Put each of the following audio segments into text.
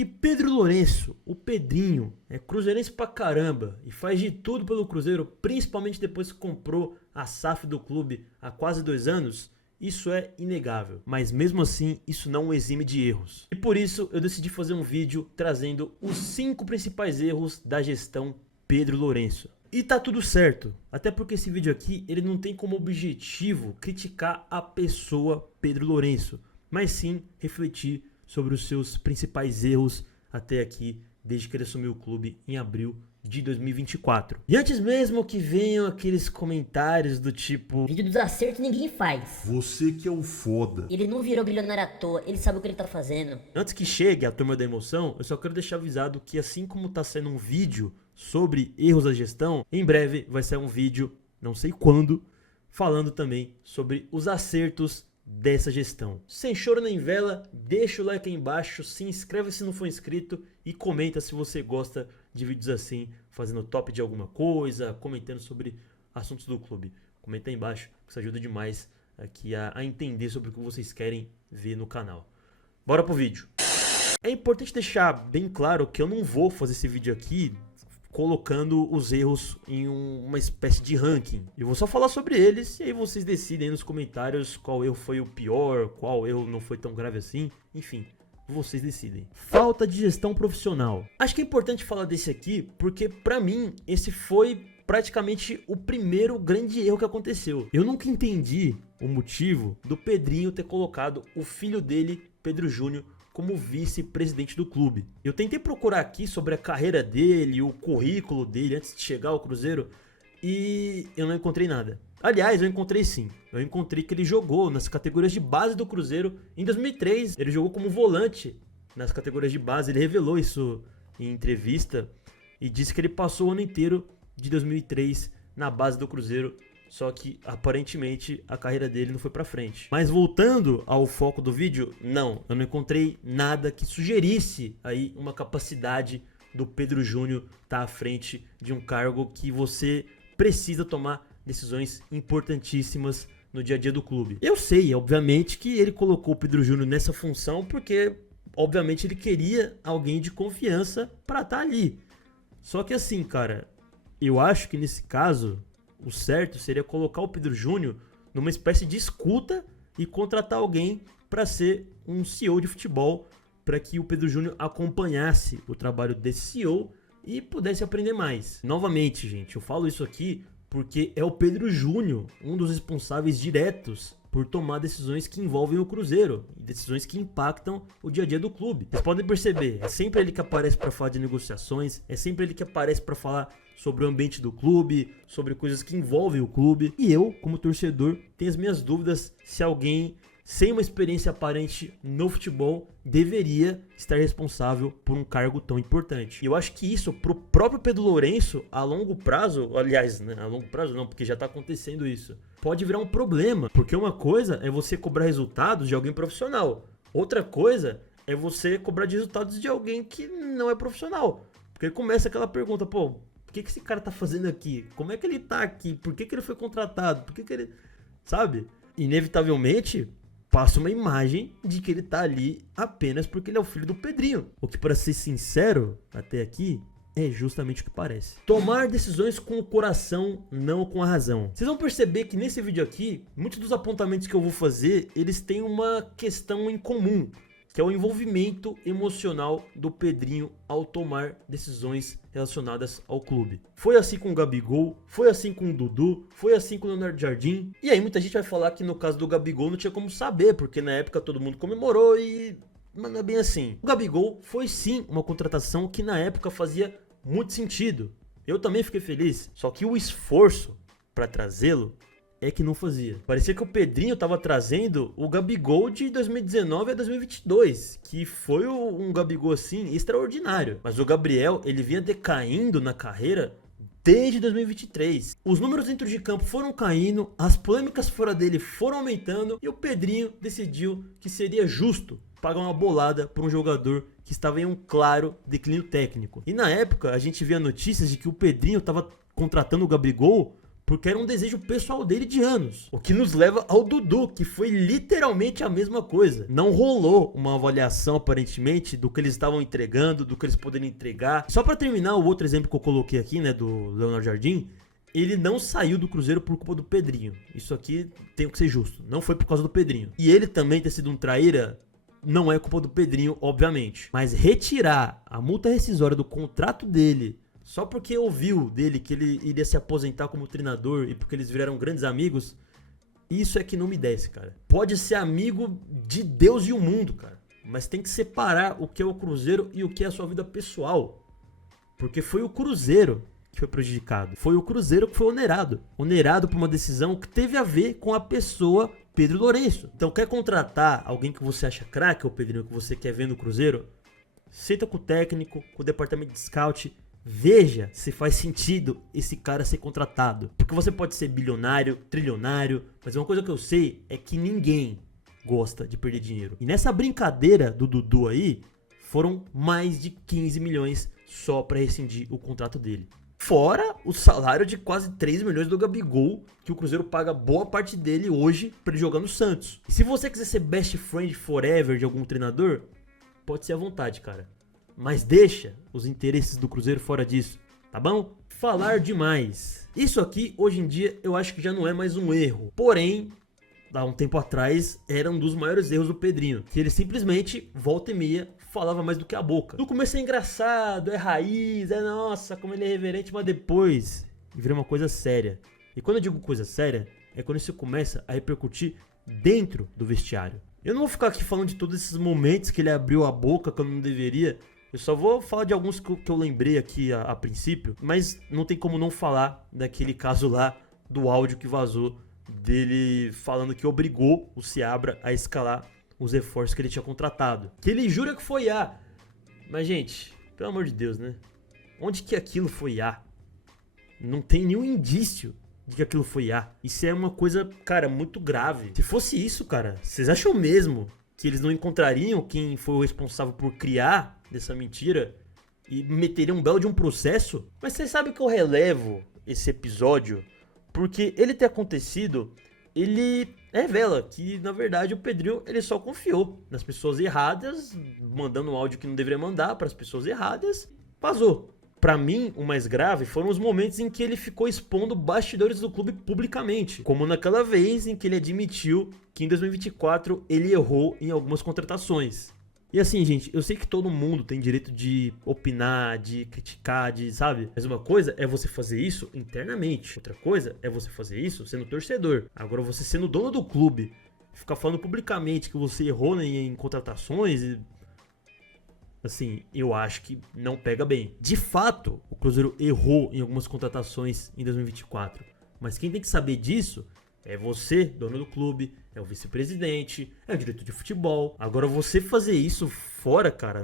que Pedro Lourenço, o Pedrinho, é cruzeirense pra caramba e faz de tudo pelo Cruzeiro, principalmente depois que comprou a SAF do clube há quase 2 anos, isso é inegável. Mas mesmo assim, isso não o exime de erros. E por isso eu decidi fazer um vídeo trazendo os 5 principais erros da gestão Pedro Lourenço. E tá tudo certo, até porque esse vídeo aqui ele não tem como objetivo criticar a pessoa Pedro Lourenço, mas sim refletir sobre os seus principais erros até aqui, desde que ele assumiu o clube em abril de 2024. E antes mesmo que venham aqueles comentários do tipo: vídeo dos acertos ninguém faz. Você que é o foda. Ele não virou bilionário à toa, ele sabe o que ele tá fazendo. Antes que chegue a turma da emoção, eu só quero deixar avisado que assim como tá saindo um vídeo sobre erros da gestão, em breve vai sair um vídeo, não sei quando, falando também sobre os acertos dessa gestão. Sem choro nem vela, deixa o like aí embaixo, se inscreve se não for inscrito e comenta se você gosta de vídeos assim, fazendo top de alguma coisa, comentando sobre assuntos do clube. Comenta aí embaixo, que isso ajuda demais aqui a entender sobre o que vocês querem ver no canal. Bora pro vídeo. É importante deixar bem claro que eu não vou fazer esse vídeo aqui colocando os erros em uma espécie de ranking. Eu vou só falar sobre eles e aí vocês decidem aí nos comentários qual erro foi o pior, qual erro não foi tão grave assim, enfim. Vocês decidem. Falta de gestão profissional. Acho que é importante falar desse aqui porque pra mim esse foi praticamente o primeiro grande erro que aconteceu. Eu nunca entendi o motivo do Pedrinho ter colocado o filho dele, Pedro Júnior, como vice-presidente do clube. Eu tentei procurar aqui sobre a carreira dele, o currículo dele antes de chegar ao Cruzeiro e eu não encontrei nada. Aliás, eu encontrei sim. Eu encontrei que ele jogou nas categorias de base do Cruzeiro em 2003. Ele jogou como volante nas categorias de base. Ele revelou isso em entrevista e disse que ele passou o ano inteiro de 2003 na base do Cruzeiro. Só que aparentemente a carreira dele não foi pra frente. Mas voltando ao foco do vídeo, não, eu não encontrei nada que sugerisse aí uma capacidade do Pedro Júnior estar à frente de um cargo que você precisa tomar decisões importantíssimas no dia a dia do clube. Eu sei, obviamente, que ele colocou o Pedro Júnior nessa função porque, obviamente, ele queria alguém de confiança pra estar ali. Só que assim, cara, eu acho que nesse caso o certo seria colocar o Pedro Júnior numa espécie de escuta e contratar alguém para ser um CEO de futebol, para que o Pedro Júnior acompanhasse o trabalho desse CEO e pudesse aprender mais. Novamente, gente, eu falo isso aqui porque é o Pedro Júnior um dos responsáveis diretos por tomar decisões que envolvem o Cruzeiro, decisões que impactam o dia a dia do clube. Vocês podem perceber, é sempre ele que aparece para falar de negociações, é sempre ele que aparece para falar sobre o ambiente do clube, sobre coisas que envolvem o clube. E eu, como torcedor, tenho as minhas dúvidas se alguém sem uma experiência aparente no futebol deveria estar responsável por um cargo tão importante. E eu acho que isso, pro próprio Pedro Lourenço, a longo prazo, aliás, né, a longo prazo não, porque já tá acontecendo isso, pode virar um problema. Porque uma coisa é você cobrar resultados de alguém profissional. Outra coisa é você cobrar de resultados de alguém que não é profissional. Porque começa aquela pergunta, pô, o que esse cara tá fazendo aqui? Como é que ele tá aqui? Por que ele foi contratado? Por que ele... Sabe? Inevitavelmente, passa uma imagem de que ele tá ali apenas porque ele é o filho do Pedrinho. O que, para ser sincero, até aqui, é justamente o que parece. Tomar decisões com o coração, não com a razão. Vocês vão perceber que nesse vídeo aqui, muitos dos apontamentos que eu vou fazer, eles têm uma questão em comum, que é o envolvimento emocional do Pedrinho ao tomar decisões relacionadas ao clube. Foi assim com o Gabigol, foi assim com o Dudu, foi assim com o Leonardo Jardim. E aí muita gente vai falar que no caso do Gabigol não tinha como saber, porque na época todo mundo comemorou e... Mas não é bem assim. O Gabigol foi sim uma contratação que na época fazia muito sentido. Eu também fiquei feliz, só que o esforço para trazê-lo é que não fazia. Parecia que o Pedrinho tava trazendo o Gabigol de 2019 a 2022, que foi um Gabigol assim extraordinário. Mas o Gabriel, ele vinha decaindo na carreira desde 2023. Os números dentro de campo foram caindo, as polêmicas fora dele foram aumentando e o Pedrinho decidiu que seria justo pagar uma bolada por um jogador que estava em um claro declínio técnico. E na época a gente via notícias de que o Pedrinho estava contratando o Gabigol porque era um desejo pessoal dele de anos. O que nos leva ao Dudu, que foi literalmente a mesma coisa. Não rolou uma avaliação, aparentemente, do que eles estavam entregando, do que eles poderiam entregar. Só pra terminar, o outro exemplo que eu coloquei aqui, né, do Leonardo Jardim, ele não saiu do Cruzeiro por culpa do Pedrinho. Isso aqui tem que ser justo. Não foi por causa do Pedrinho. E ele também ter sido um traíra não é culpa do Pedrinho, obviamente. Mas retirar a multa rescisória do contrato dele só porque ouviu dele que ele iria se aposentar como treinador e porque eles viraram grandes amigos, isso é que não me desce, cara. Pode ser amigo de Deus e o mundo, cara, mas tem que separar o que é o Cruzeiro e o que é a sua vida pessoal. Porque foi o Cruzeiro que foi prejudicado. Foi o Cruzeiro que foi onerado. Onerado por uma decisão que teve a ver com a pessoa Pedro Lourenço. Então, quer contratar alguém que você acha craque, ou Pedrinho, que você quer ver no Cruzeiro? Senta com o técnico, com o departamento de scout. Veja se faz sentido esse cara ser contratado. Porque você pode ser bilionário, trilionário, mas uma coisa que eu sei é que ninguém gosta de perder dinheiro. E nessa brincadeira do Dudu aí, foram mais de 15 milhões só para rescindir o contrato dele. Fora o salário de quase 3 milhões do Gabigol, que o Cruzeiro paga boa parte dele hoje para ele jogar no Santos. E se você quiser ser best friend forever de algum treinador, pode ser à vontade, cara. Mas deixa os interesses do Cruzeiro fora disso, tá bom? Falar demais. Isso aqui, hoje em dia, eu acho que já não é mais um erro. Porém, há um tempo atrás, era um dos maiores erros do Pedrinho. Que ele simplesmente, volta e meia, falava mais do que a boca. No começo é engraçado, é raiz, é nossa, como ele é reverente, mas depois vira uma coisa séria. E quando eu digo coisa séria, é quando isso começa a repercutir dentro do vestiário. Eu não vou ficar aqui falando de todos esses momentos que ele abriu a boca quando não deveria. Eu só vou falar de alguns que eu lembrei aqui a princípio, mas não tem como não falar daquele caso lá do áudio que vazou dele falando que obrigou o Seabra a escalar os reforços que ele tinha contratado. Que ele jura que foi A. Mas, gente, pelo amor de Deus, né? Onde que aquilo foi A? Não tem nenhum indício de que aquilo foi A. Isso é uma coisa, cara, muito grave. Se fosse isso, cara, vocês acham mesmo que eles não encontrariam quem foi o responsável por criar dessa mentira e meteriam um belo de um processo? Mas vocês sabem que eu relevo esse episódio porque ele ter acontecido, ele revela que, na verdade, o Pedrinho ele só confiou nas pessoas erradas, mandando um áudio que não deveria mandar para as pessoas erradas, vazou. Pra mim, o mais grave foram os momentos em que ele ficou expondo bastidores do clube publicamente, como naquela vez em que ele admitiu que em 2024 ele errou em algumas contratações. E assim, gente, eu sei que todo mundo tem direito de opinar, de criticar, de, sabe? Mas uma coisa é você fazer isso internamente. Outra coisa é você fazer isso sendo torcedor. Agora, você sendo dono do clube, ficar falando publicamente que você errou em contratações, assim, eu acho que não pega bem. De fato, o Cruzeiro errou em algumas contratações em 2024. Mas quem tem que saber disso é você, dono do clube, é o vice-presidente, é o diretor de futebol. Agora, você fazer isso fora, cara,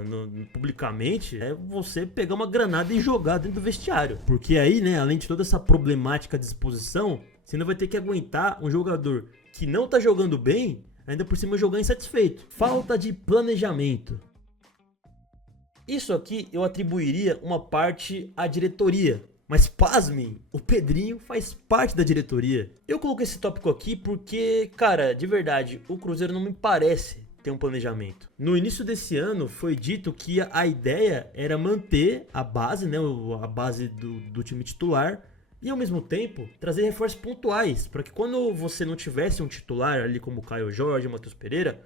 publicamente, é você pegar uma granada e jogar dentro do vestiário. Porque aí, né, além de toda essa problemática de exposição, você ainda vai ter que aguentar um jogador que não tá jogando bem, ainda por cima jogar insatisfeito. Falta de planejamento. Isso aqui eu atribuiria uma parte à diretoria. Mas pasmem, o Pedrinho faz parte da diretoria. Eu coloquei esse tópico aqui porque, cara, de verdade, o Cruzeiro não me parece ter um planejamento. No início desse ano foi dito que a ideia era manter a base, né, a base do time titular, e ao mesmo tempo trazer reforços pontuais, para que quando você não tivesse um titular ali como Caio Jorge, Matheus Pereira,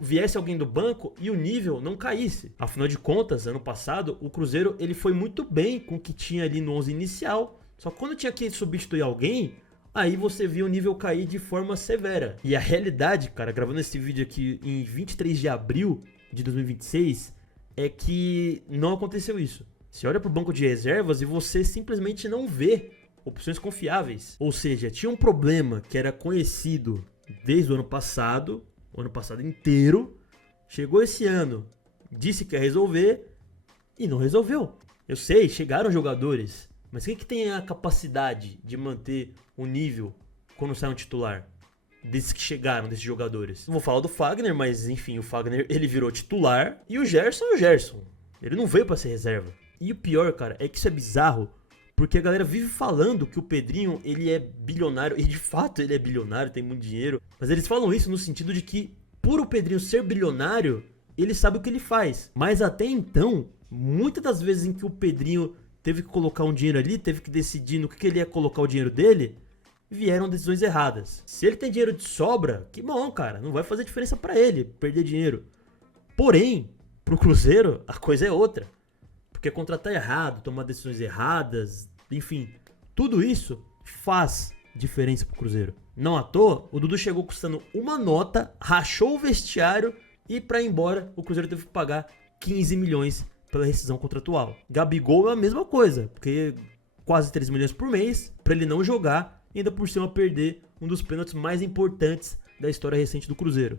viesse alguém do banco e o nível não caísse. Afinal de contas, ano passado, o Cruzeiro ele foi muito bem com o que tinha ali no 11 inicial, só que quando tinha que substituir alguém, aí você via o nível cair de forma severa. E a realidade, cara, gravando esse vídeo aqui em 23 de abril de 2026, é que não aconteceu isso. Você olha pro banco de reservas e você simplesmente não vê opções confiáveis. Ou seja, tinha um problema que era conhecido desde o ano passado inteiro, chegou esse ano, disse que ia resolver e não resolveu. Eu sei, chegaram jogadores, mas quem que tem a capacidade de manter o nível quando sai um titular? Desses que chegaram, desses jogadores. Não vou falar do Fagner, mas enfim, o Fagner ele virou titular e o Gerson é o Gerson. Ele não veio pra ser reserva. E o pior, cara, é que isso é bizarro, Porque a galera vive falando que o Pedrinho, ele é bilionário, e de fato ele é bilionário, tem muito dinheiro. Mas eles falam isso no sentido de que, por o Pedrinho ser bilionário, ele sabe o que ele faz. Mas até então, muitas das vezes em que o Pedrinho teve que colocar um dinheiro ali, teve que decidir no que ele ia colocar o dinheiro dele, vieram decisões erradas. Se ele tem dinheiro de sobra, que bom, cara, não vai fazer diferença pra ele perder dinheiro. Porém, pro Cruzeiro, a coisa é outra. Porque contratar errado, tomar decisões erradas, enfim, tudo isso faz diferença pro Cruzeiro. Não à toa, o Dudu chegou custando uma nota, rachou o vestiário e pra ir embora o Cruzeiro teve que pagar 15 milhões pela rescisão contratual. Gabigol é a mesma coisa, porque quase 3 milhões por mês pra ele não jogar e ainda por cima perder um dos pênaltis mais importantes da história recente do Cruzeiro.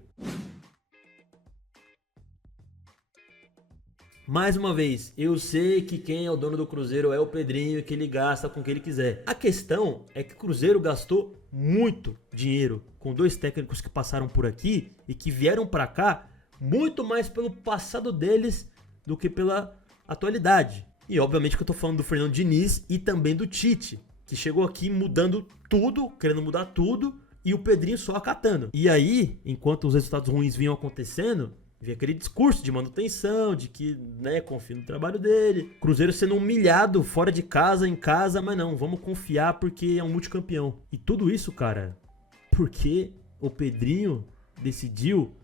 Mais uma vez, eu sei que quem é o dono do Cruzeiro é o Pedrinho e que ele gasta com o que ele quiser. A questão é que o Cruzeiro gastou muito dinheiro com 2 técnicos que passaram por aqui e que vieram pra cá muito mais pelo passado deles do que pela atualidade. E obviamente que eu tô falando do Fernando Diniz e também do Tite, que chegou aqui mudando tudo, querendo mudar tudo, e o Pedrinho só acatando. E aí, enquanto os resultados ruins vinham acontecendo, havia aquele discurso de manutenção, de que, né, confia no trabalho dele. Cruzeiro sendo humilhado fora de casa, em casa, mas não, vamos confiar porque é um multicampeão. E tudo isso, cara, porque o Pedrinho decidiu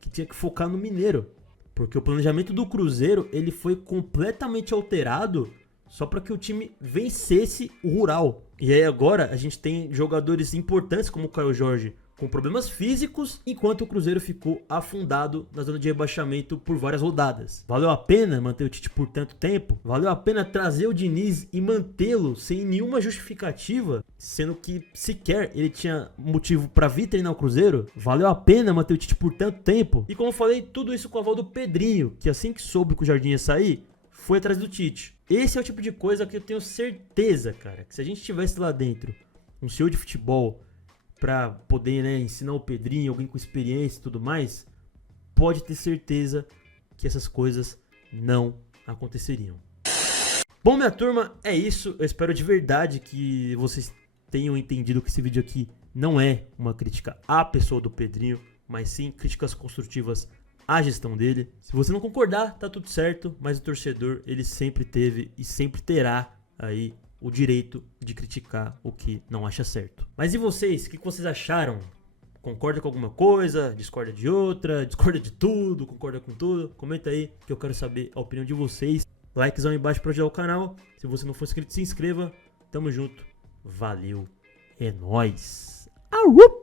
que tinha que focar no Mineiro. Porque o planejamento do Cruzeiro, ele foi completamente alterado só para que o time vencesse o Rural. E aí agora a gente tem jogadores importantes como o Caio Jorge com problemas físicos, enquanto o Cruzeiro ficou afundado na zona de rebaixamento por várias rodadas. Valeu a pena manter o Tite por tanto tempo? Valeu a pena trazer o Diniz e mantê-lo sem nenhuma justificativa, sendo que sequer ele tinha motivo para vir treinar o Cruzeiro? Valeu a pena manter o Tite por tanto tempo? E como eu falei, tudo isso com a aval do Pedrinho, que assim que soube que o Jardim ia sair, foi atrás do Tite. Esse é o tipo de coisa que eu tenho certeza, cara, que se a gente tivesse lá dentro um CEO de futebol pra poder, né, ensinar o Pedrinho, alguém com experiência e tudo mais, pode ter certeza que essas coisas não aconteceriam. Bom, minha turma, é isso. Eu espero de verdade que vocês tenham entendido que esse vídeo aqui não é uma crítica à pessoa do Pedrinho, mas sim críticas construtivas à gestão dele. Se você não concordar, tá tudo certo, mas o torcedor, ele sempre teve e sempre terá aí o direito de criticar o que não acha certo. Mas e vocês? O que vocês acharam? Concorda com alguma coisa? Discorda de outra? Discorda de tudo? Concorda com tudo? Comenta aí que eu quero saber a opinião de vocês. Likezão aí embaixo para ajudar o canal. Se você não for inscrito, se inscreva. Tamo junto. Valeu. É nóis. Arrup!